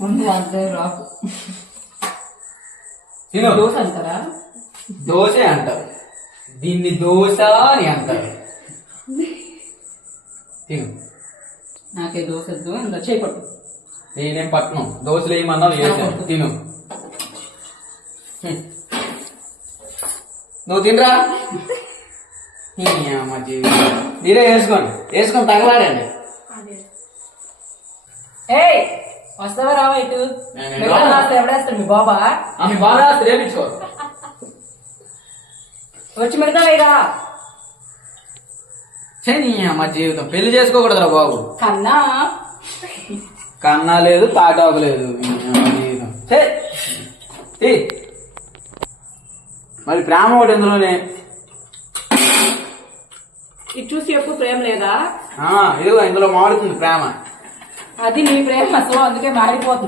ముందు అంతే రాకు. తిను. దోశ అంటారా? దోశ అంటారు, దీన్ని దోశ అని అంటారు. తిను. నాకే దోశ వద్దు, అందులో చేయకూడదు. నేనేం పట్టను, దోశలు ఏమన్నా వేసాను. తిను. నువ్వు తినరా? మీరే వేసుకొని తగలాడండి. ఏయ్ వస్తావా రావా ఇటు? ఎవడేస్తాడు మీ బాబా? ఆమె బాగా రేపించుకో. వచ్చి మిగతా వేయరా. మా జీవితం పెళ్లి చేసుకోకూడదురా బాబు. కన్నా కన్నా లేదు, తాటాకు లేదు. మరి ప్రేమ ఒకటి ఎందులోనే. ఇది చూసి ఎప్పుడు ప్రేమ లేదా? ఇదిగో ఇందులో మారుతుంది ప్రేమ. అది నీ ప్రేమ, సో అందుకే మారిపోతుంది.